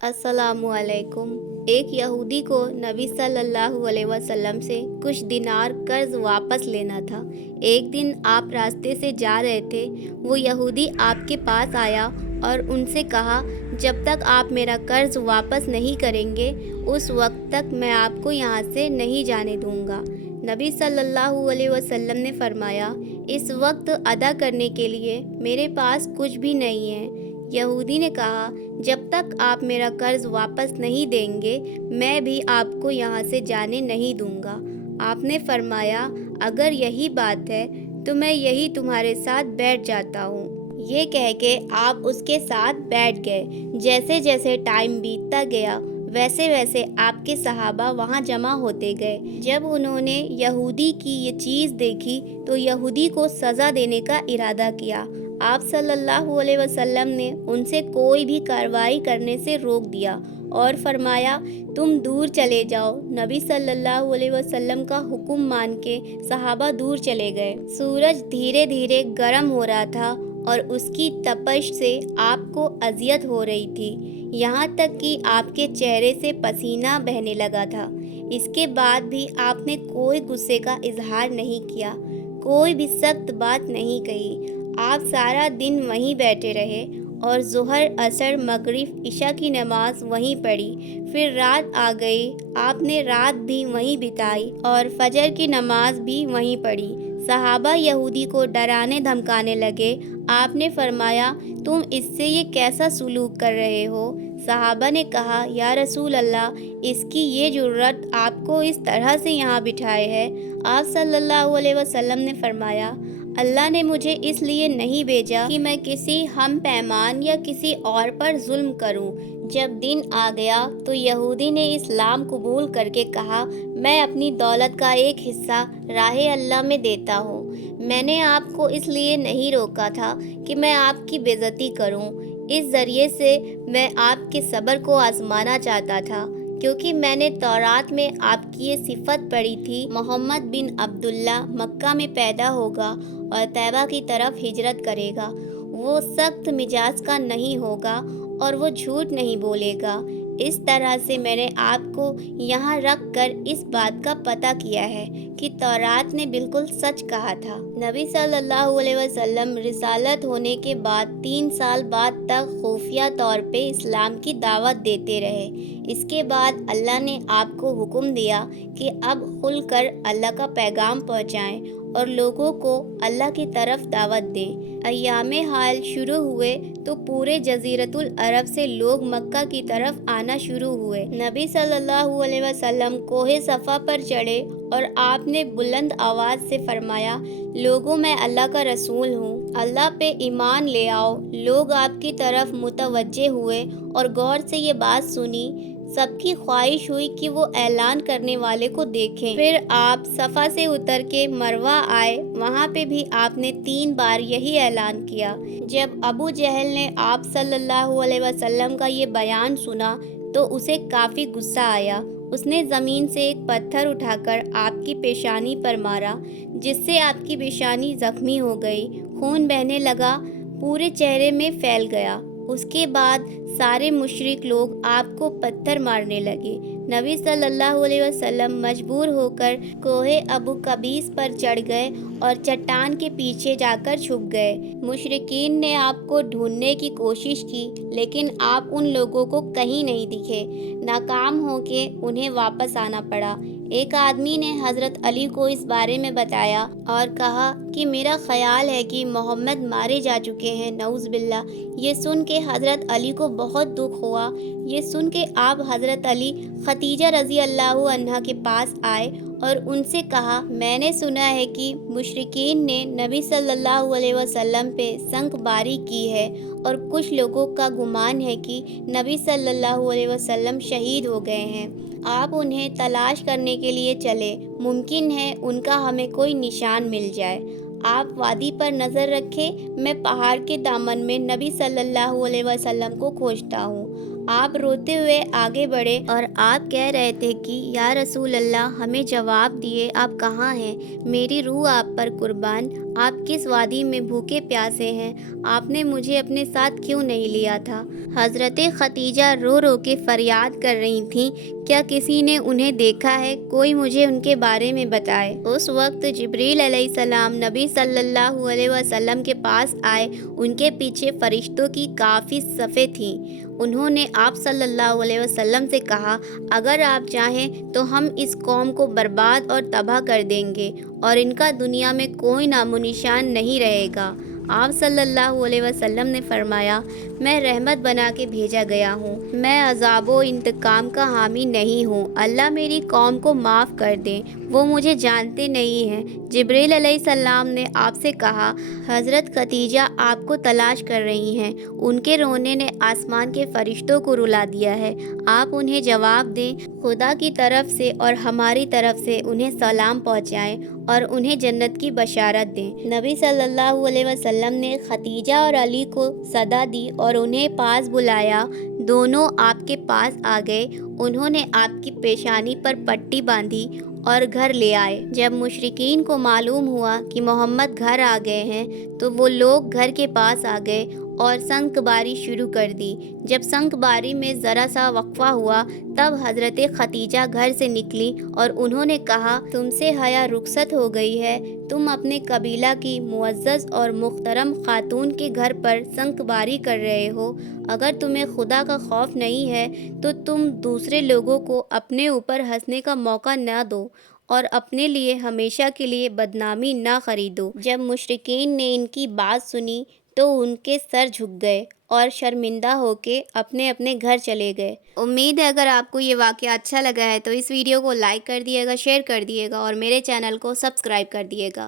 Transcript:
अस्सलामु अलैकुम। एक यहूदी को नबी सल्लल्लाहु अलैहि वसल्लम से कुछ दिनार कर्ज वापस लेना था। एक दिन आप रास्ते से जा रहे थे, वो यहूदी आपके पास आया और उनसे कहा, जब तक आप मेरा कर्ज वापस नहीं करेंगे उस वक्त तक मैं आपको यहाँ से नहीं जाने दूंगा। नबी सल्लल्लाहु अलैहि वसल्लम ने फरमाया, इस वक्त अदा करने के लिए मेरे पास कुछ भी नहीं है। यहूदी ने कहा, जब तक आप मेरा कर्ज वापस नहीं देंगे मैं भी आपको यहाँ से जाने नहीं दूंगा। आपने फरमाया, अगर यही बात है तो मैं यही तुम्हारे साथ बैठ जाता हूँ। ये कह के आप उसके साथ बैठ गए। जैसे जैसे टाइम बीतता गया वैसे वैसे आपके सहाबा वहाँ जमा होते गए। जब उन्होंने यहूदी की ये चीज़ देखी तो यहूदी को सज़ा देने का इरादा किया। आप सल्लल्लाहु अलैहि वसल्लम ने उनसे कोई भी कार्रवाई करने से रोक दिया और फरमाया, तुम दूर चले जाओ। नबी सल्लल्लाहु अलैहि वसल्लम का हुक्म मान के सहाबा दूर चले गए। सूरज धीरे धीरे गर्म हो रहा था और उसकी तपश से आपको अजियत हो रही थी, यहाँ तक कि आपके चेहरे से पसीना बहने लगा था। इसके बाद भी आपने कोई गुस्से का इजहार नहीं किया, कोई भी सख्त बात नहीं कही। आप सारा दिन वहीं बैठे रहे और ज़ोहर, असर, मगरिब, इशा की नमाज वहीं पढ़ी। फिर रात आ गई, आपने रात भी वहीं बिताई और फजर की नमाज भी वहीं पढ़ी। सहाबा यहूदी को डराने धमकाने लगे। आपने फरमाया, तुम इससे ये कैसा सुलूक कर रहे हो? सहाबा ने कहा, या रसूल अल्लाह, इसकी ये जुर्रत आपको इस तरह से यहाँ बिठाए है। आप सल्लल्लाहु अलैहि वसल्लम ने फरमाया, अल्लाह ने मुझे इसलिए नहीं भेजा कि मैं किसी हम पैमान या किसी और पर जुल्म करूं। जब दिन आ गया तो यहूदी ने इस्लाम कबूल करके कहा, मैं अपनी दौलत का एक हिस्सा राहे अल्लाह में देता हूँ। मैंने आपको इसलिए नहीं रोका था कि मैं आपकी बेइज्जती करूँ। इस ज़रिए से मैं आपके सब्र को आजमाना चाहता था, क्योंकि मैंने तौरात में आपकी ये सिफत पढ़ी थी, मोहम्मद बिन अब्दुल्ला मक्का में पैदा होगा और तैबा की तरफ हिजरत करेगा। वो सख्त मिजाज का नहीं होगा और वो झूठ नहीं बोलेगा। इस तरह से मैंने आपको यहाँ रख कर इस बात का पता किया है कि तौरात ने बिल्कुल सच कहा था। नबी सल्लल्लाहु अलैहि वसल्लम रिसालत होने के बाद 3 साल बाद तक खुफिया तौर पे इस्लाम की दावत देते रहे। इसके बाद अल्लाह ने आपको हुक्म दिया कि अब खुलकर अल्लाह का पैगाम पहुँचाएँ और लोगों को अल्लाह की तरफ दावत दें। अय्यामे हाल शुरू हुए तो पूरे जजीरतुल अरब से लोग मक्का की तरफ आना शुरू हुए। नबी सल्लल्लाहु अलैहि वसल्लम कोहे सफ़ा पर चढ़े और आपने बुलंद आवाज़ से फरमाया, लोगों, मैं अल्लाह का रसूल हूँ, अल्लाह पे ईमान ले आओ। लोग आपकी तरफ मुतवज्जे हुए और गौर से ये बात सुनी। सबकी ख्वाहिश हुई कि वो ऐलान करने वाले को देखें। फिर आप सफ़ा से उतर के मरवा आए। वहाँ पे भी आपने 3 बार यही ऐलान किया। जब अबू जहल ने आप सल्लल्लाहु अलैहि वसल्लम का ये बयान सुना तो उसे काफ़ी गुस्सा आया। उसने ज़मीन से एक पत्थर उठाकर आपकी पेशानी पर मारा, जिससे आपकी पेशानी ज़ख्मी हो गई। खून बहने लगा, पूरे चेहरे में फैल गया। उसके बाद सारे मुशरिक लोग आपको पत्थर मारने लगे। नबी सल्लल्लाहु अलैहि वसल्लम मजबूर होकर कोहे अबू कबीस पर चढ़ गए और चट्टान के पीछे जाकर छुप गए। मुशरिकीन ने आपको ढूंढने की कोशिश की, लेकिन आप उन लोगों को कहीं नहीं दिखे। नाकाम होके उन्हें वापस आना पड़ा। एक आदमी ने हज़रत अली को इस बारे में बताया और कहा कि मेरा ख्याल है कि मोहम्मद मारे जा चुके हैं, नऊज़ बिल्ला। ये सुन के हज़रत अली को बहुत दुख हुआ। ये सुन के आप हज़रत अली खतीजा रज़ी अल्लाहु अन्हा के पास आए और उनसे कहा, मैंने सुना है कि मुशरिकीन ने नबी सल्लल्लाहु अलैहि वसल्लम पे संकबारी की है और कुछ लोगों का गुमान है कि नबी सल्लल्लाहु अलैहि वसल्लम शहीद हो गए हैं। आप उन्हें तलाश करने के लिए चले, मुमकिन है उनका हमें कोई निशान मिल जाए। आप वादी पर नज़र रखें, मैं पहाड़ के दामन में नबी सल्लल्लाहु अलैहि वसल्लम को खोजता हूँ। आप रोते हुए आगे बढ़े और आप कह रहे थे कि या रसूल अल्लाह, हमें जवाब दिए, आप कहाँ हैं? मेरी रूह आप पर कुर्बान, आप किस वादी में भूखे प्यासे हैं? आपने मुझे अपने साथ क्यों नहीं लिया था? हज़रत खतीजा रो रो के फरियाद कर रही थीं, क्या किसी ने उन्हें देखा है? कोई मुझे उनके बारे में बताए। उस वक्त जिब्रील अलैहिस्सलाम नबी सल्लल्लाहु अलैहि वसल्लम के पास आए। उनके पीछे फरिश्तों की काफ़ी सफ़ें थीं। उन्होंने आप सल्लल्लाहु अलैहि वसल्लम से कहा, अगर आप चाहें तो हम इस कौम को बर्बाद और तबाह कर देंगे और इनका दुनिया में कोई नामो निशान नहीं रहेगा। आप सल्लल्लाहु अलैहि वसल्लम ने फरमाया, मैं रहमत बना के भेजा गया हूँ, मैं अज़ाबो इंतकाम का हामी नहीं हूँ। अल्लाह मेरी कौम को माफ़ कर दे, वो मुझे जानते नहीं हैं। जिब्रील अलैहिस्सलाम ने आपसे कहा, हज़रत खतीजा आपको तलाश कर रही हैं। उनके रोने ने आसमान के फरिश्तों को रुला दिया है। आप उन्हें जवाब दें, खुदा की तरफ से और हमारी तरफ से उन्हें सलाम पहुँचाएँ और उन्हें जन्नत की बशारत दें। नबी सल्लल्लाहु अलैहि वसल्लम ने खतीजा और अली को सदा दी और उन्हें पास बुलाया। दोनों आपके पास आ गए। उन्होंने आपकी पेशानी पर पट्टी बांधी और घर ले आए। जब मुशरिकीन को मालूम हुआ कि मोहम्मद घर आ गए हैं तो वो लोग घर के पास आ गए और संकबारी शुरू कर दी। जब संकबारी में ज़रा सा वक्फा हुआ तब हज़रत खतीजा घर से निकली और उन्होंने कहा, तुमसे हया रुखसत हो गई है, तुम अपने कबीला की मुअज़्ज़ज़ और मुहतरम खातून के घर पर संकबारी कर रहे हो। अगर तुम्हें खुदा का खौफ नहीं है तो तुम दूसरे लोगों को अपने ऊपर हंसने का मौका न दो और अपने लिए हमेशा के लिए बदनामी ना खरीदो। जब मुशरिकीन ने इनकी बात सुनी तो उनके सर झुक गए और शर्मिंदा होके अपने अपने घर चले गए। उम्मीद है अगर आपको ये वाक़या अच्छा लगा है तो इस वीडियो को लाइक कर दिएगा, शेयर कर दिएगा और मेरे चैनल को सब्सक्राइब कर दिएगा।